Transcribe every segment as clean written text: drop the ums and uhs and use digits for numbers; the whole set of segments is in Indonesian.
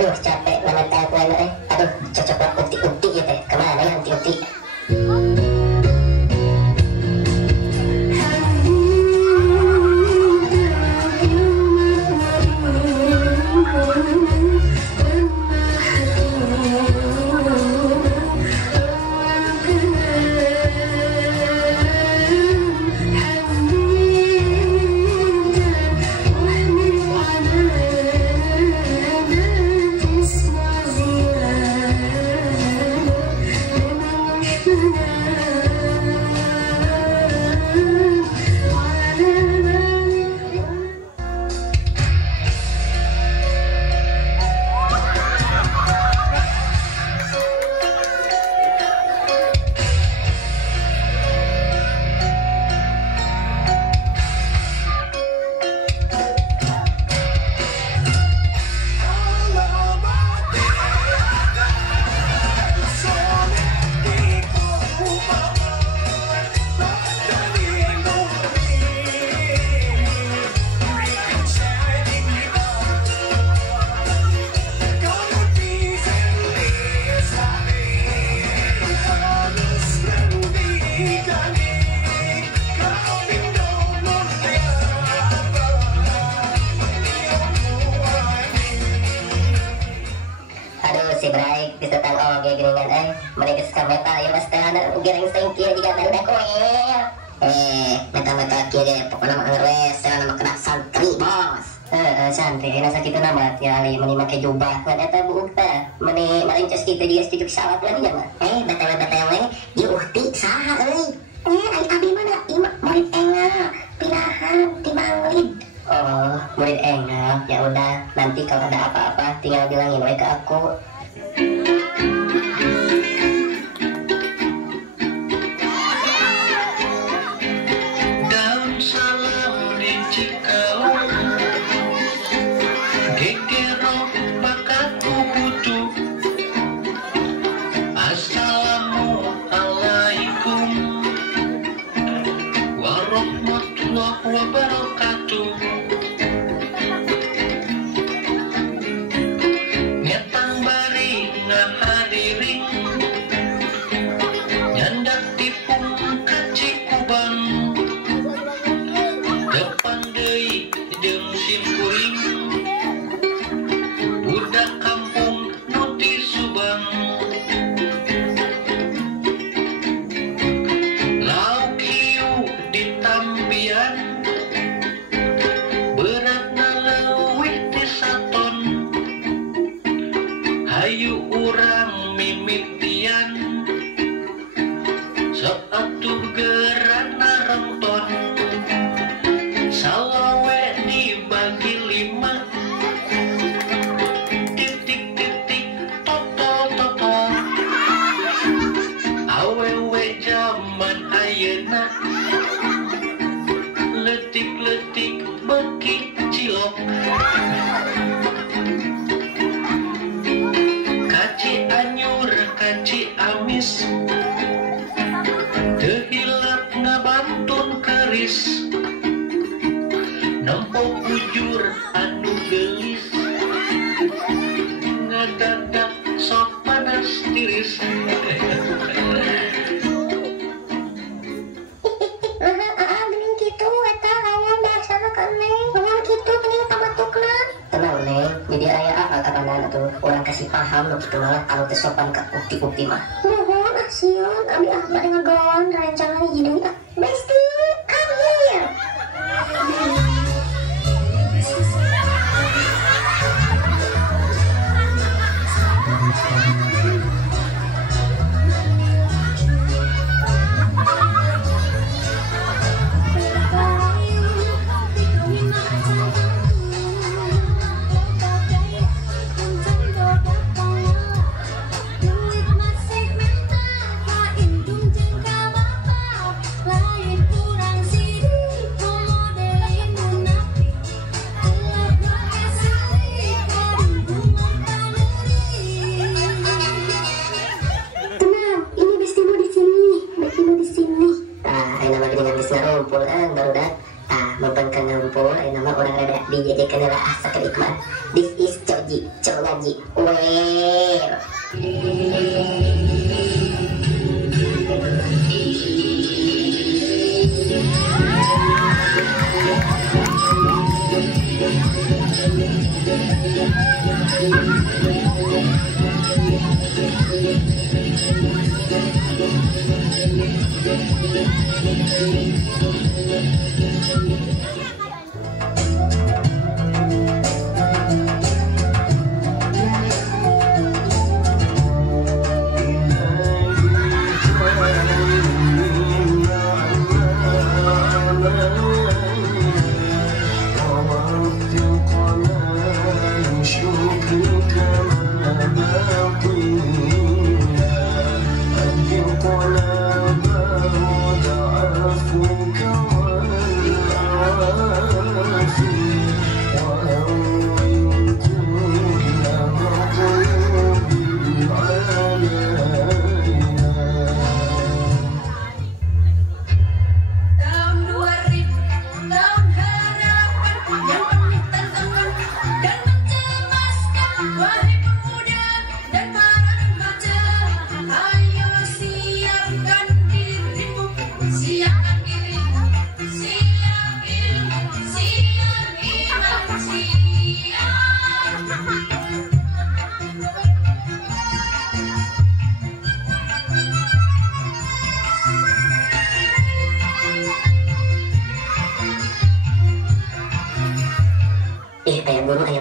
Aduh capek banget teleponnya Aduh cocok lah ukti-ukti ya teh. Kemana ya ukti-ukti? Si Bray disetang oge geringan mereka sekameta ya mas teh gereng sengkir jika teh udah koel meta-meta kieu ge pokona mah ngeres nama kena santri bos santri dina sakitu nama ya ali meuni make jubah ngan eta buuk teh meuni marincos kitu dia cucuk salat lagi nya mah btw di uhti saha euy ai abi mana imah murid enga pinahan di Manglid. Oh murid enga ya udah nanti kalau ada apa-apa tinggal bilangin we ke aku. Daun salam di Cikau, gegero bakatku butuh. Assalamualaikum warahmatullahi wabarakatuh. Hadirin nyandak tipung kaci kubang depan deui jeung sim kuring budak kampung nuti Subang lauk hiu ditampian beratna leuwih ti saton hayu urang mimitian sok atuh gerakna rengton salawe dibagi 5 titik-titik toto awewe zaman ayeuna letik-letik beki cilok kaci anyur kaci amis teu hilap ngabantun keris nempo bujur anu gelis ngadadak sok panas tiris. Geuning kitu eta aya biasana ka Neng ngomong kitu geuning pamatukna. Tenang Neng, jadi aya akabanan atuh urang kasih paham nu kitu mah anu teu sopan ka ukti-ukti mah. Nuhun sieun abi bade ngagawan rencana hiji deui Besti, come here. Lain ngaji weh.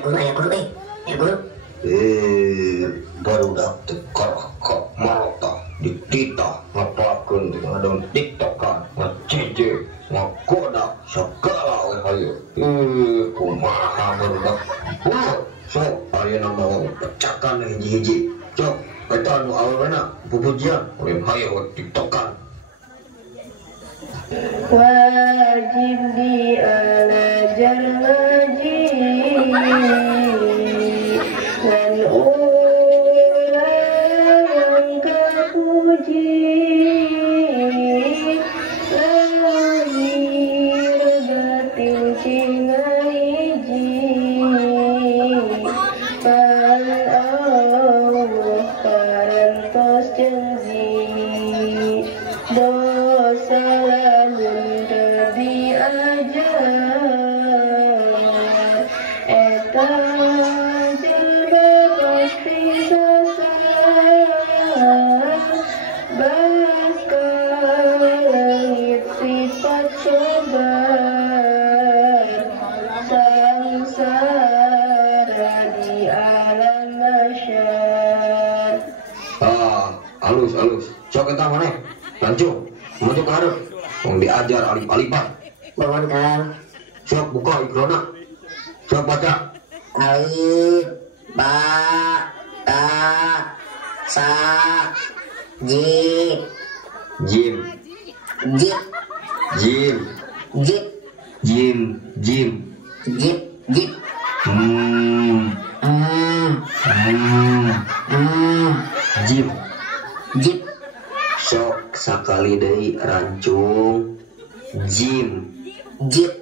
Ayah guru. Barudak tekar kok marota ditita ngapakeun ngadon tiktokan ngecece ngakoda segala we hayu. Kumaha barudak. So ayeuna mah pecakan hiji-hiji. Cok, eta anu aweuna pupujian we hayu tiktokan. Wajib dialajar ngaji dan orang kepuji lahir batin cingahiji pan Allah parantos janji dosa lamun diajar eta jelma pasti dosa bakal langit sifat cobar sangsara di alam masyar. Alus sok eta maneh lancung maju ke hareup wong diajar alif-alifan. Mohon Kang. Sok buka ikrona, sok baca. Alif, ba, ta, sa, jim, Jim, jip, jim, jip, jim, jim. jip, jip, Hmm, jim. jip, Sok sakali deui rancung. Jim, jip,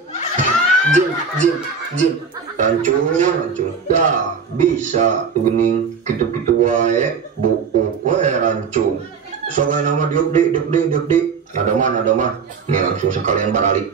jim, jim, jim. rancung. Dah bisa geuning kitu-kitu wae buuk wae rancung. Sok aya nama diuk di. Ada mah. Nih langsung sekalian baralik.